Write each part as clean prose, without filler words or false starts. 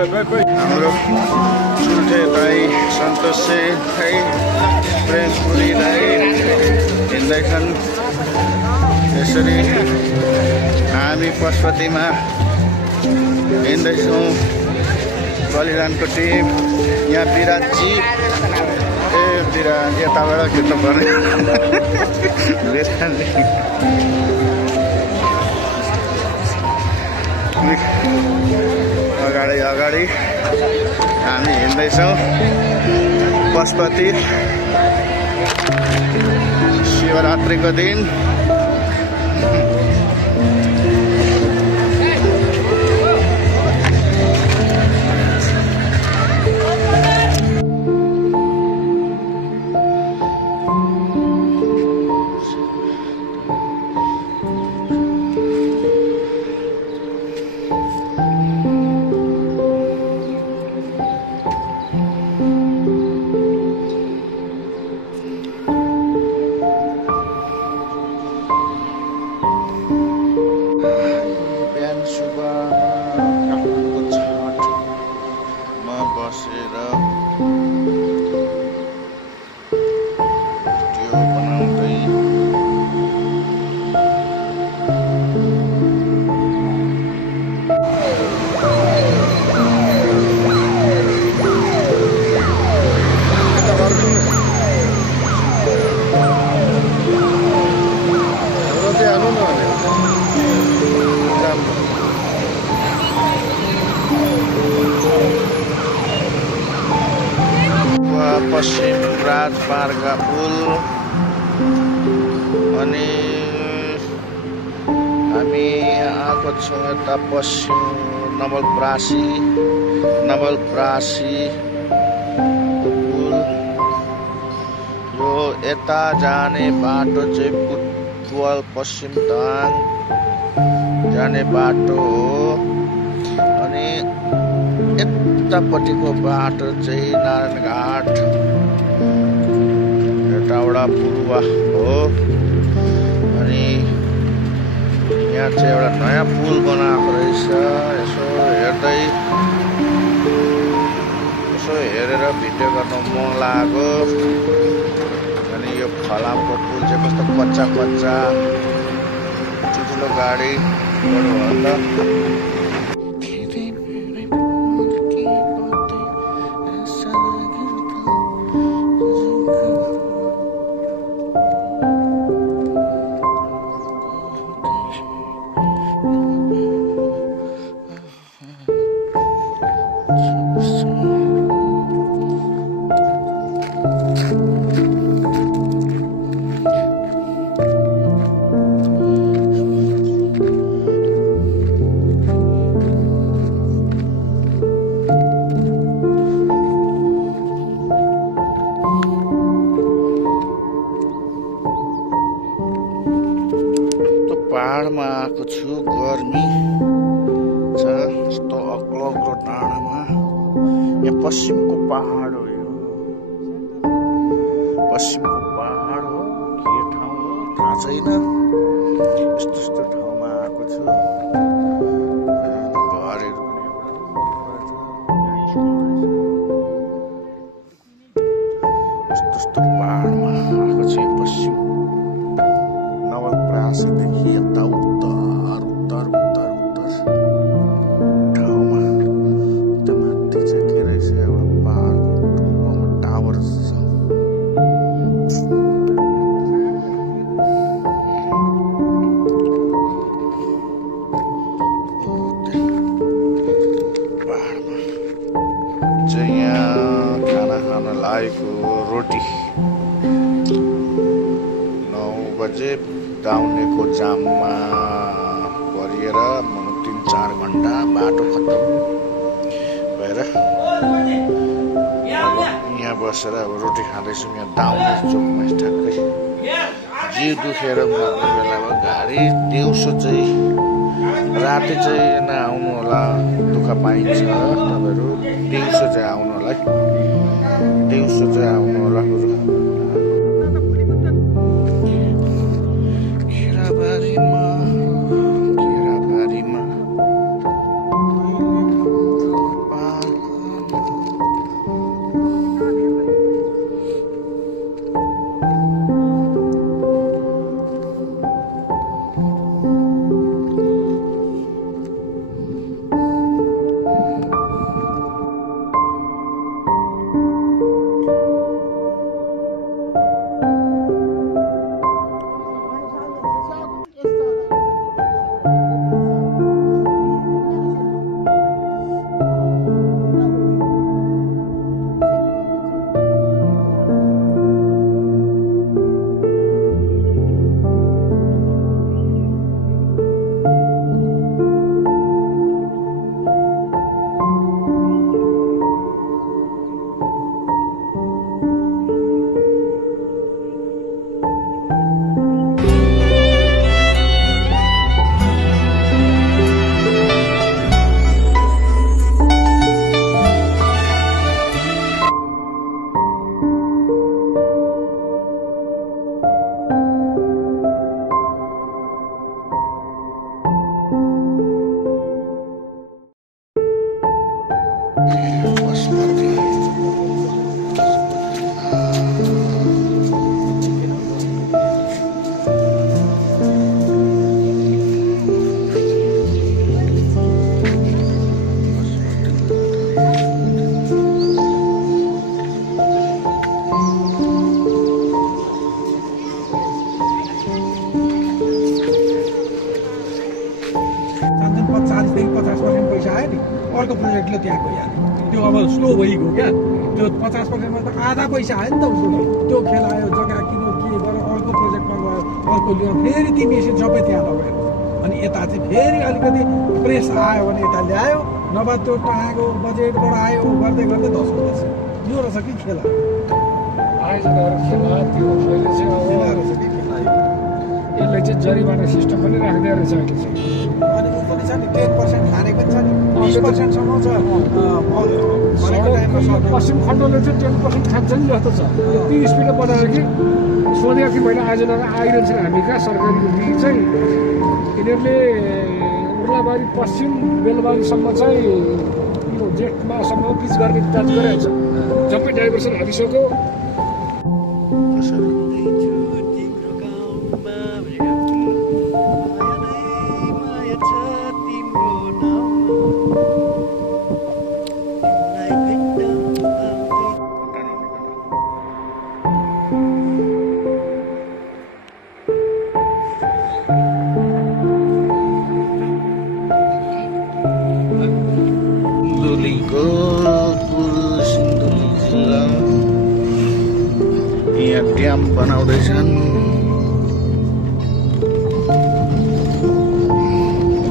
हाम्रो चुल्ठे दाई सन्तोष दाई प्रेमपुरी दाई हिँड्दैछन्। यसरी हामी पशुपतिमा हिँड्दैछौँ। बलिदानको टिम यहाँ विराजी विराज यताबाट खिच्नु पर्ने अगाडि अगाडि हामी हिँड्दैछौँ। पशुपति शिवरात्रिको दिन पश्चिम राजमार्गका पुल अनि हामी आएको छौँ यता पश्चिम नवलपरासी पुल। यो यता जाने बाटो चाहिँ बुटवल पश्चिम दाङ जाने बाटो हो अनि यतापट्टिको बाटो चाहिँ नारायणघाट एउटावटा पुरुवा हो। अनि यहाँ चाहिँ एउटा नयाँ पुल बनाएको रहेछ। यसो हेरेर भिडियो गर्न मन लाग्यो। अनि यो फलामको पुल चाहिँ कस्तो कच्चा ठुल्ठुलो गाडी बढ्नुभन्दा पहाडमा आएको छु। गर्मी छ यस्तो अग्लो डाँडामा। यहाँ पश्चिमको पहाड हो। यो पश्चिमको पहाड हो के ठाउँ हो थाहा छैन। यस्तो ठाउँमा आएको छु। घरहरू पनि यस्तो पहाडमा आएको छु। पश्चिम नवलपरासीदेखि यता उत्तर ठाउँमा उता माथि चाहिँ के रहेछ एउटा पहाडको टुप्पोमा टावर छ। पहाडमा चाहिँ यहाँ खाना खान लागेको रोटी 9 बजे दाउनेको जाममा परिएर 3-4 घण्टा बाटो खत्तम भएर यहाँ बसेर अब रोटी खाँदैछु। यहाँ दाउने चोकमा ठ्याक्कै जिउ दुखेर मर्ने बेलामा गाडी दिउँसो चाहिँ राति चाहिँ नआउनु होला। दुःख पाइन्छ। तपाईँहरू दिउँसो चाहिँ आउनु होला। अर्को प्रोजेक्टले त्यहाँ गइहाल्यो त्यो अब स्लो भइगयो क्या त्यो 50% मा त आधा पैसा आयो नि त उसको त्यो खेलायो जग्गा किन्यो के गर्यो अर्को प्रोजेक्टमा गयो अर्को लियो फेरि ती मेसिन सबै त्यहाँ लगाएर अनि यता चाहिँ फेरि अलिकति प्रेस आयो भने यता ल्यायो नभए त्यो टाँगो बजेट बढायो गर्दै गर्दै 10 वर्ष यो रहेछ कि खेला आयोजनाहरू खेला त्यो अहिले चाहिँ रहेछ कि खेला यसलाई चाहिँ जरिवाना सिस्टम पनि राख्दै रहेछ अहिले चाहिँ अनि ऊ पनि छ नि 10% खाने पनि छ नि 20% सम्म छ पश्चिम खण्डले चाहिँ 10% खान्छ नि जस्तो छ यति स्पिडमा बनायो कि सोधेको कि मैले आयोजनामा आइरहन्छ हामी कहाँ सरकारी नीति चाहिँ यिनीहरूले उर्लाबारी पश्चिम बेलबारीसम्म चाहिँ यो जेठ मासम्म पिच गर्ने जाँच गरिहाल्छ जम्मै डाइभर्सन हालिसक्यो ड्याम बनाउँदैछन्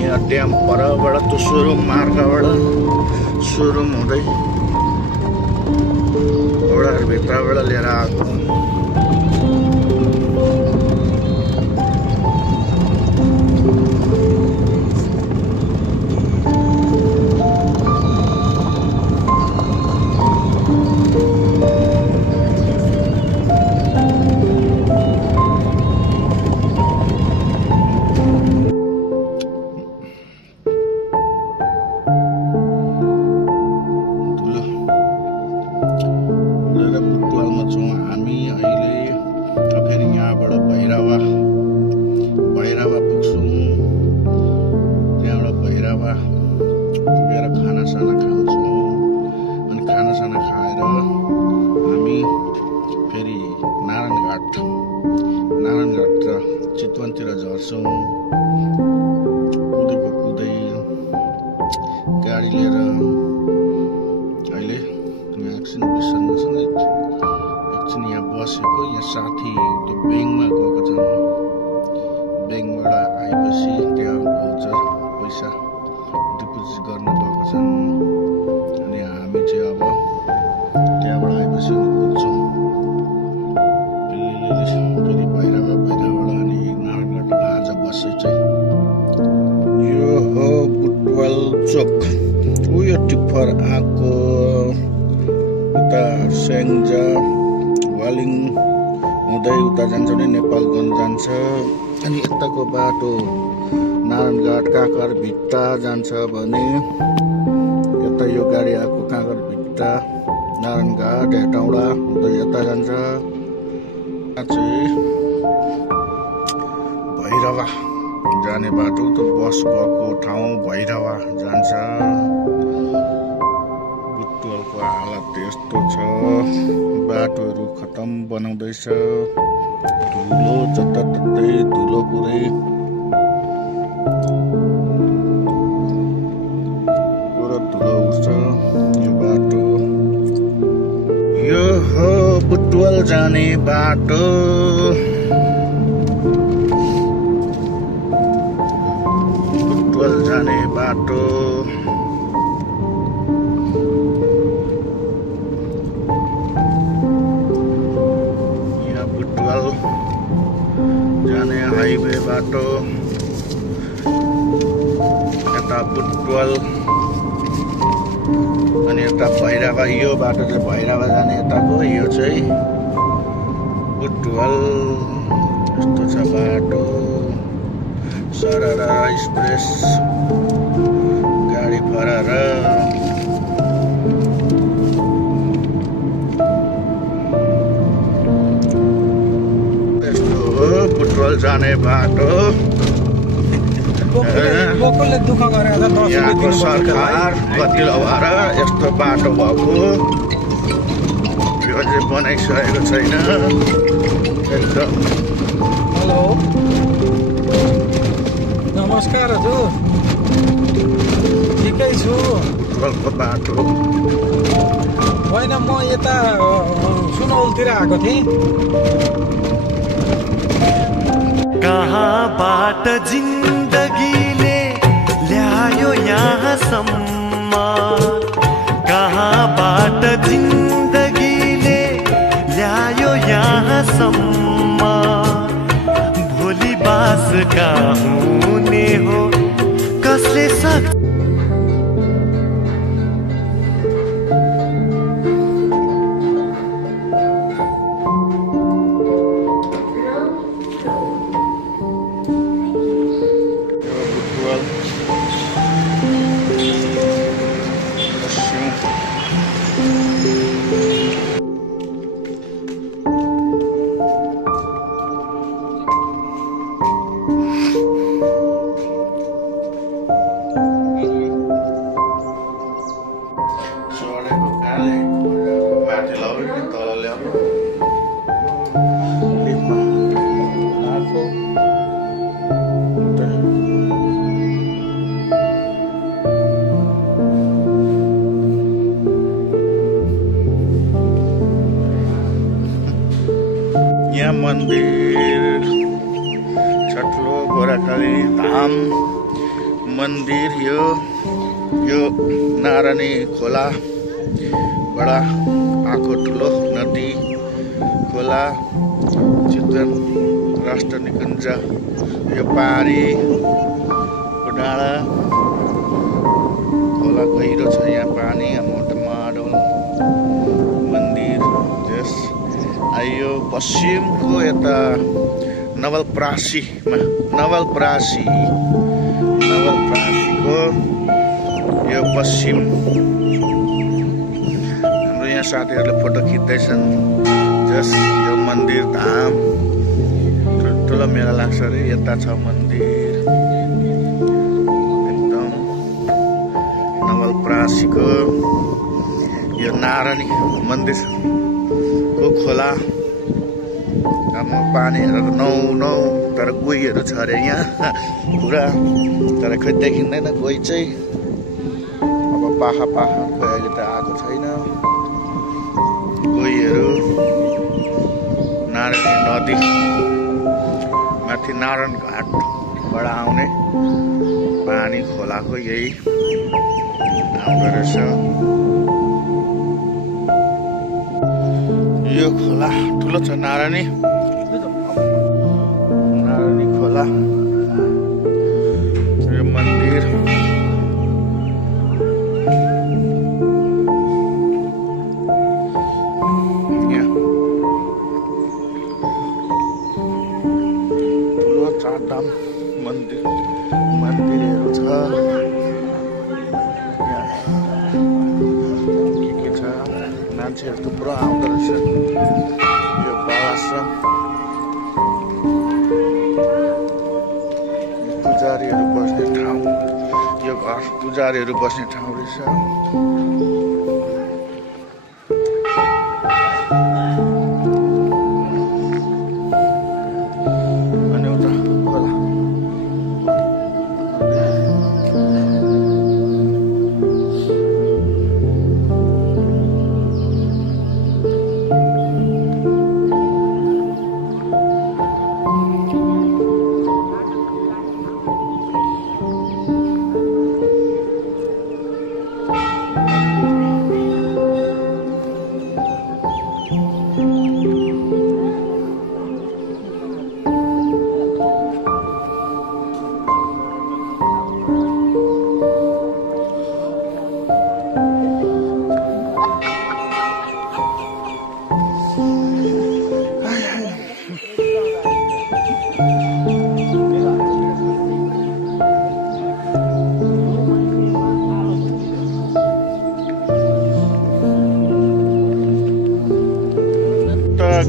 यहाँ ड्याम परबाट त्यो सोरुम मार्गबाट सोरुम हुँदै भित्रबाट लिएर आएको चितवनतिर झर्छौँ कुदै गाडी लिएर अहिले यहाँ एकछिन सँगसँगै एकछिन यहाँ बसेको यहाँ साथी त्यो ब्याङ्कमा गएको छन् ब्याङ्कबाट आएपछि त्यहाँ भाउचर पैसा डिपोजिट गर्न गएको छन् अनि हामी चाहिँ अब त्यहाँबाट आएपछि पुग्छौँ फेरि बाहिरबाट अनि नारायणगढ आज बसे चाहिँ यो हो बुटवल चोक उयो टिप्पर आएको उता स्याङ्जा वालिङ हुँदै उता जान्छ भने नेपालगञ्ज जान्छ अनि यताको बाटो नारायणघाट काँकरभिट्टा जान्छ भने यता यो गाडी आएको काँकरभिट्टा नारायणघाट हेटौँडा हुँदै यता जान्छ चाहिँ भैरवा जाने बाटो त बस गएको ठाउँ भैरवा जान्छ बुटवलको हालत यस्तो छ बाटोहरू खतम बनाउँदैछ धुलो जताततै धुलो पुरै पुरा धुलो उठ्छ यो बाटो यो हो बुटवल जाने बाटो बुटवल जाने बाटो यहाँ बुटवल जाने हाइवे बाटो यता बुटवल अनि यता भैरवा यो बाटो चाहिँ भैरवा जाने यताको यो चाहिँ बुटवल यस्तो छ बाटो सररा एक्सप्रेस गाडी फरार यस्तो हो बुटवल जाने बाटो लोकलले दुःख गरेर यहाँको सरकार कति लगाएर यस्तो बाटो भएको यो चाहिँ बनाइसकेको छैन एकदम हेलो नमस्कार हजुर ठिकै छु जङ्गलको बाटो होइन म यता सुनौलतिर आएको थिएँ कहाँबाट जिन्दगीले ल्यायो यहाँसम्म कहाँबाट जिन्दगीले ल्यायो यहाँसम्म भोलि बास कहाँ हुने हो कसले सक्छ यहाँ मन्दिर छठलो गोराकाली धाम मन्दिर यो नारायणी खोलाबाट आएको ठुलो नदी खोला चितवन राष्ट्र निकुञ्ज यो पहाडीको डाँडा खोला गहिरो छ यहाँ पानी मोटो माडोल मन्दिर जस यो पश्चिमको यता नवलपरासीको यो पश्चिम हाम्रो यहाँ साथीहरूले फोटो खिच्दैछन् जस यो मन्दिर धाम ठुलो मेला लाग्छ अरे यता छ मन्दिर एकदम नवलपरासीको यो नारायणी मन्दिरको खोला पानीहरू नौ तर गोहीहरू छ अरे यहाँ पुरा तर खै देखिँदैन गोही चाहिँ अब पाखा खोइ अहिले त आएको छैन गोहीहरू नारायणी नदी माथि नारायण घाटबाट आउने पानी खोलाको यही आउँदो रहेछ यो खोला ठुलो छ नारायणी खोला यो मन्दिर यहाँ ठुलो चारधाम मन्दिरहरू छ के छ मान्छेहरू थुप्रो आउँदो रहेछ यो बालाश्रम पुजारीहरू बस्ने ठाउँ यो घर पुजारीहरू बस्ने ठाउँ रहेछ अनि उता खोला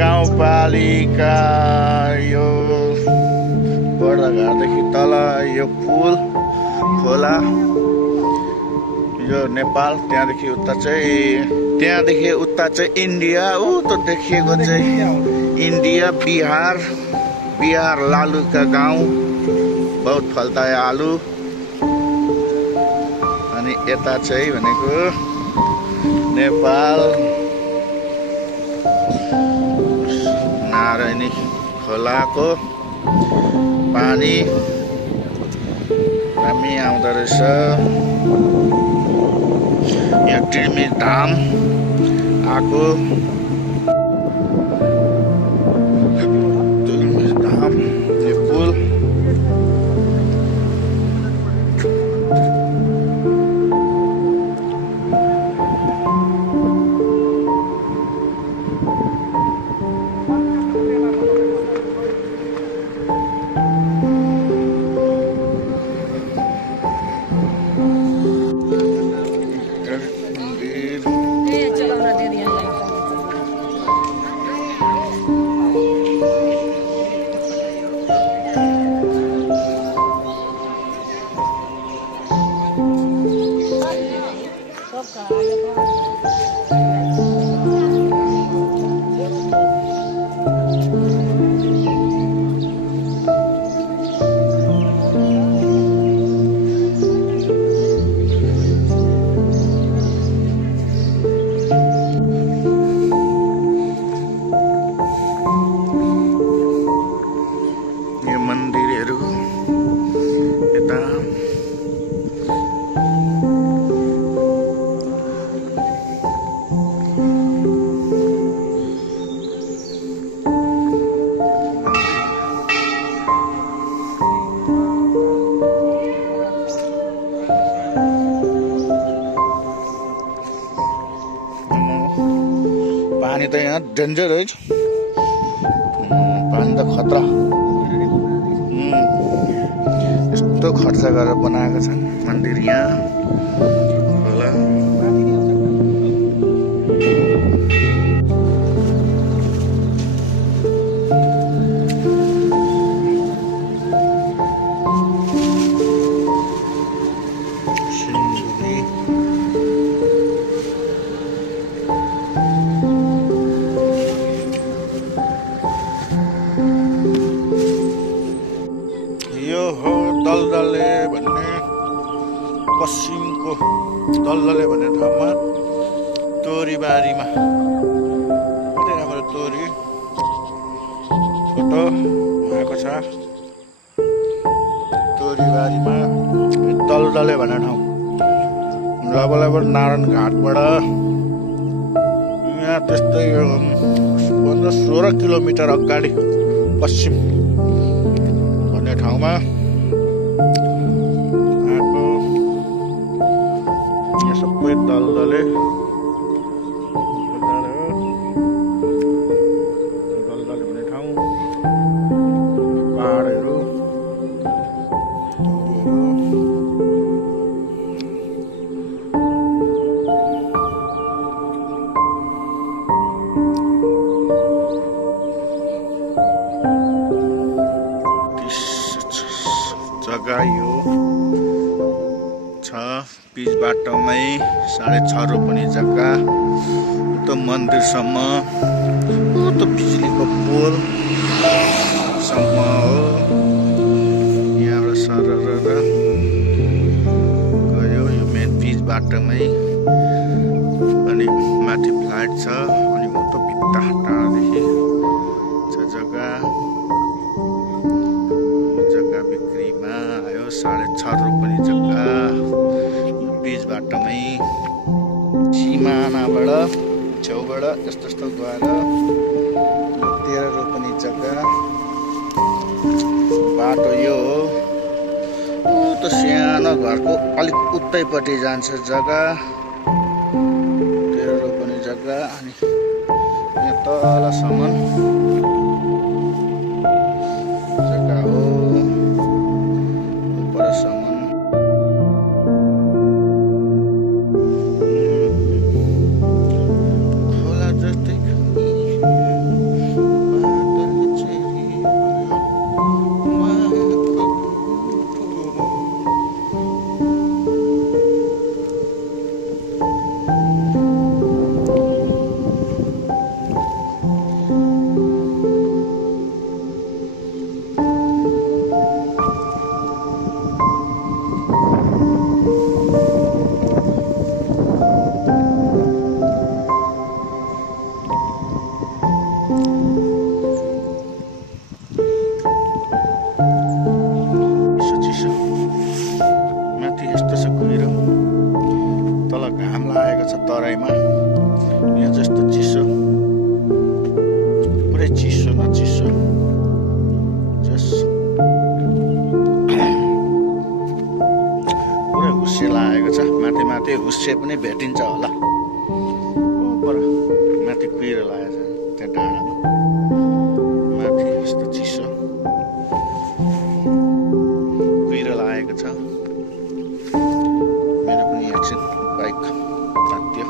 गाउँपालिका यो बर्दाघाटदेखि तल यो पुल खोला यो नेपाल त्यहाँदेखि उता चाहिँ इन्डिया उतो देखिएको चाहिँ इन्डिया बिहार लालू का गाउँ बहुत फलता है आलू अनि अनि यता चाहिँ भनेको नेपाल नारायणी खोलाको पानी दामी आउँदो रहेछ। यहाँ टिर्मी धाम आएको धाम यो पुल पानी त यहाँ डेन्जर है, पानी त खतरा। यस्तो खर्च गरेर बनाएको छन् मन्दिर यहाँ होला। दलदले भन्ने पश्चिमको दलदले भन्ने ठाउँमा तोरीबारीमा कति राम्रो तोरी फोटो आएको छ। तोरीबारीमा दलदले भन्ने ठाउँ लगभग नारायण घाटबाट यहाँ त्यस्तै 15-16 किलोमिटर अगाडि पश्चिम भन्ने ठाउँमा सबै दलदले भन्ने ठाउँ पहाडहरू जग्गा यो छ बीच बाटोमै 6.5 रोपनी जग्गा त्यो मन्दिरसम्म त्यो बिजुलीको पोल सम्म हो। यहाँबाट सरर गयो यो मेन बीच बाटोमै, अनि माथि फ्लाइट छ, अनि उतो भित्ता टाढादेखि छ जग्गा। जग्गा बिक्रीमा आयो 6.5 रोपनी जग्गा बीच बाटोमै सिमानाबाट छेउबाट यस्तो यस्तो गएर 13 रोपनी जग्गा बाटो यो हो। त सानो घरको अलिक उत्तैपट्टि जान्छ जग्गा 13 रोपनी जग्गा, अनि यहाँ तलसम्म जग्गा हो उपरसम्म। तराईमा यहाँ जस्तो चिसो पुरै चिसो न चिसो पुरै हुस्से लागेको छ माथि माथि हुस्से पनि भेटिन्छ होला पर माथि कुहिरो लागेको छ त्यहाँ डाँडामा माथि यस्तो चिसो कुहिरो लागेको छ मेरो पनि एकछिन बाइक तात्यो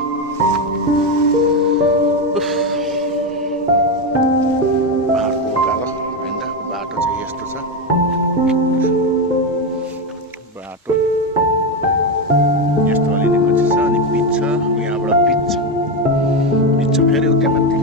पहाडको उकालो हिँड्दा बाटो चाहिँ यस्तो छ बाटो यस्तो अलिअलि कच्ची छ अनि पिच छ यहाँबाट पिच फेरि उता माथि